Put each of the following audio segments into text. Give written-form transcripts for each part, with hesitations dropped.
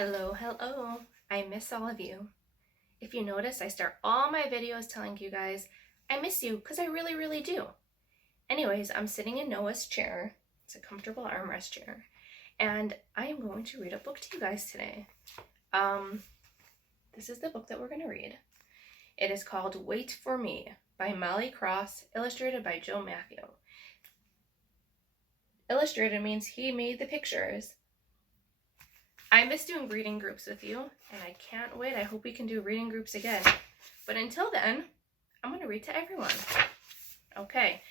Hello, hello. I miss all of you. If you notice, I start all my videos telling you guys I miss you because I really, really do. Anyways, I'm sitting in Noah's chair. It's a comfortable armrest chair. And I am going to read a book to you guys today. This is the book that we're going to read. It is called Wait for Me by Molly Cross, illustrated by Joe Matthew. Illustrated means he made the pictures. I miss doing reading groups with you, and I can't wait. I hope we can do reading groups again. But until then, I'm going to read to everyone. Okay,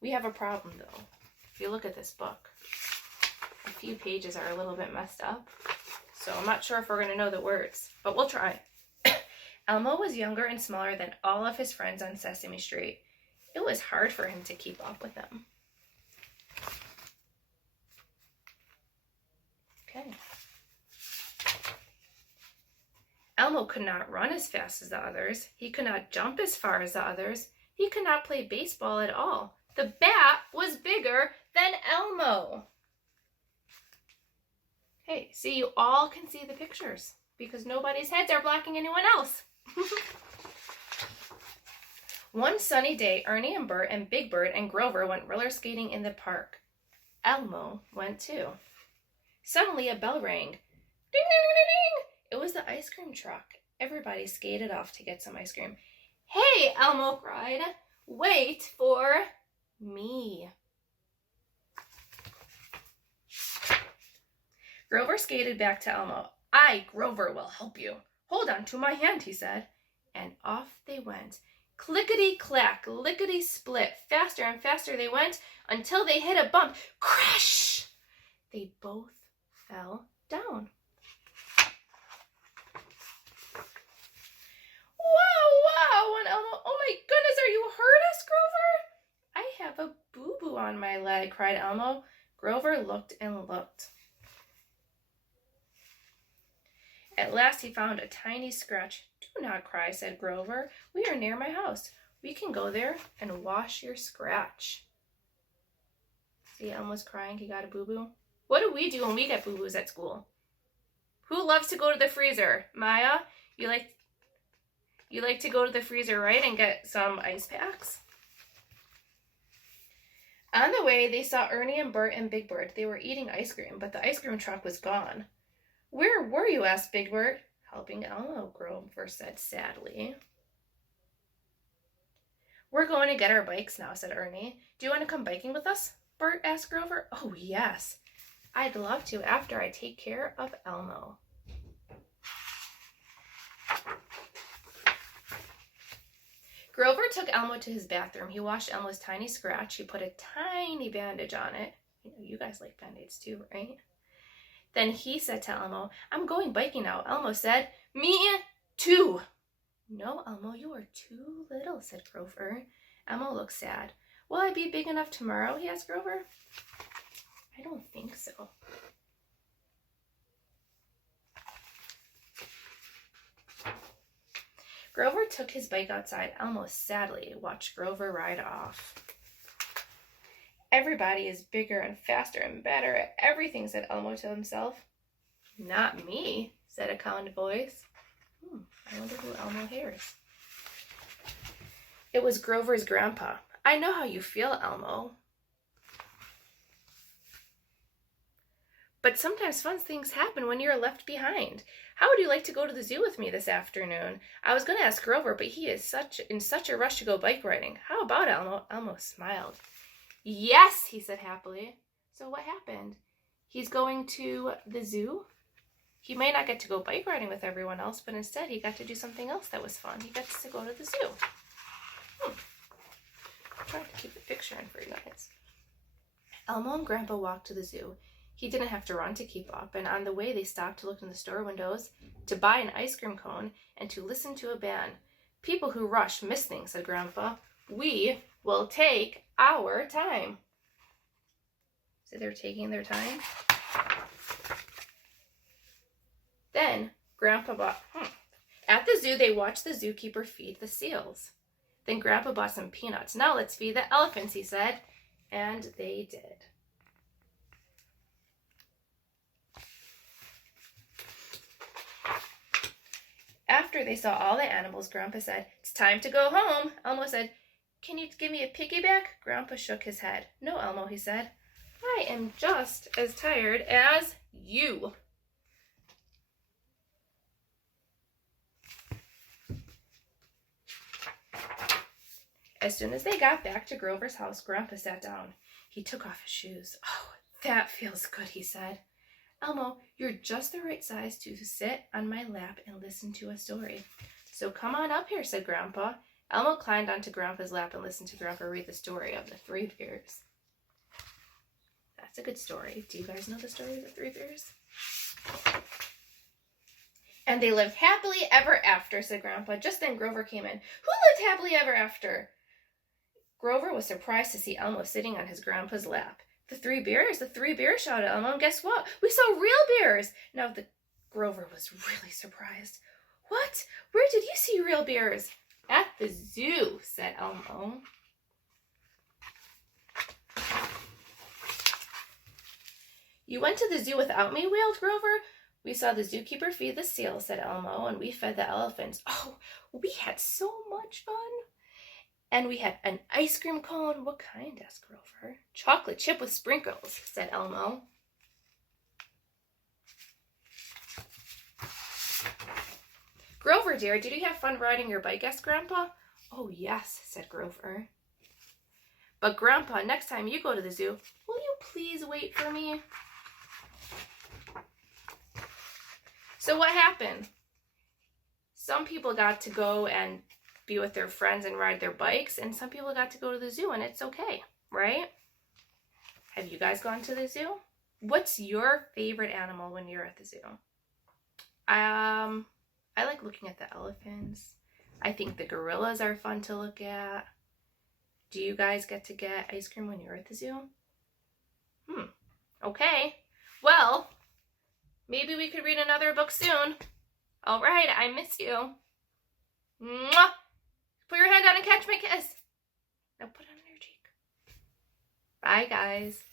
we have a problem though. If you look at this book, a few pages are a little bit messed up. So I'm not sure if we're going to know the words, but we'll try. Elmo was younger and smaller than all of his friends on Sesame Street. It was hard for him to keep up with them. Okay. Elmo could not run as fast as the others. He could not jump as far as the others. He could not play baseball at all. The bat was bigger than Elmo. Hey, see, you all can see the pictures because nobody's heads are blocking anyone else. One sunny day, Ernie and Bert and Big Bird and Grover went roller skating in the park. Elmo went too. Suddenly a bell rang. Ding, ding, ding, ding. It was the ice cream truck. Everybody skated off to get some ice cream. Hey, Elmo cried. Wait for me. Grover skated back to Elmo. I, Grover, will help you. Hold on to my hand, he said. And off they went. Clickety-clack, lickety-split. Faster and faster they went until they hit a bump. Crash! They both fell down. Wow, and Elmo, oh my goodness, are you hurt us, Grover? I have a boo-boo on my leg, cried Elmo. Grover looked and looked. At last he found a tiny scratch. Do not cry, said Grover. We are near my house. We can go there and wash your scratch. See, Elmo's crying. He got a boo-boo. What do we do when we get boo-boos at school? Who loves to go to the freezer? Maya, you like to go to the freezer, right, and get some ice packs? On the way, they saw Ernie and Bert and Big Bird. They were eating ice cream, but the ice cream truck was gone. Where were you? Asked Big Bird. Helping Elmo, Grover said sadly. We're going to get our bikes now, said Ernie. Do you want to come biking with us? Bert asked Grover. Oh, yes. I'd love to after I take care of Elmo. Grover took Elmo to his bathroom. He washed Elmo's tiny scratch. He put a tiny bandage on it. You guys like band-aids too, right? Then he said to Elmo, I'm going biking now. Elmo said, me too. No, Elmo, you are too little, said Grover. Elmo looked sad. Will I be big enough tomorrow? He asked Grover. I don't think so. Grover took his bike outside. Elmo sadly watched Grover ride off. Everybody is bigger and faster and better at everything, said Elmo to himself. Not me, said a kind voice. I wonder who Elmo hears. It was Grover's grandpa. I know how you feel, Elmo. But sometimes fun things happen when you're left behind. How would you like to go to the zoo with me this afternoon? I was going to ask Grover, but he is in such a rush to go bike riding. How about Elmo? Elmo smiled. Yes, he said happily. So what happened? He's going to the zoo? He may not get to go bike riding with everyone else, but instead he got to do something else that was fun. He gets to go to the zoo. I'm trying to keep the picture in for you guys. Elmo and Grandpa walked to the zoo. He didn't have to run to keep up, and on the way they stopped to look in the store windows, to buy an ice cream cone, and to listen to a band. People who rush miss things, said Grandpa. We will take our time. So they're taking their time? Then Grandpa bought... At the zoo, they watched the zookeeper feed the seals. Then Grandpa bought some peanuts. Now let's feed the elephants, he said. And they did. after they saw all the animals, Grandpa said, "It's time to go home." Elmo said, "Can you give me a piggyback?" Grandpa shook his head. "No, Elmo," he said. "I am just as tired as you." As soon as they got back to Grover's house, Grandpa sat down. He took off his shoes. "Oh, that feels good," he said. "Elmo, you're just the right size to sit on my lap and listen to a story. So come on up here," said Grandpa. Elmo climbed onto Grandpa's lap and listened to Grandpa read the story of the 3 bears. That's a good story. Do you guys know the story of the 3 bears? "And they lived happily ever after," said Grandpa. Just then Grover came in. "Who lived happily ever after?" Grover was surprised to see Elmo sitting on his grandpa's lap. The 3 bears, the 3 bears," shouted Elmo, "and guess what? We saw real bears." Now Grover was really surprised. "What? Where did you see real bears?" "At the zoo," said Elmo. "You went to the zoo without me?" wailed Grover. "We saw the zookeeper feed the seals," said Elmo, "and we fed the elephants. Oh, we had so much fun. And we had an ice cream cone." "What kind?" asked Grover. "Chocolate chip with sprinkles," said Elmo. "Grover, dear, did you have fun riding your bike?" asked Grandpa. "Oh, yes," said Grover. "But Grandpa, next time you go to the zoo, will you please wait for me?" So what happened? Some people got to go and be with their friends and ride their bikes, and some people got to go to the zoo, and it's okay, right? Have you guys gone to the zoo? What's your favorite animal when you're at the zoo? I like looking at the elephants. I think the gorillas are fun to look at. Do you guys get to get ice cream when you're at the zoo? Okay. Well, maybe we could read another book soon. All right, I miss you. Mwah! Put your hand down and catch my kiss. Now put it on your cheek. Bye, guys.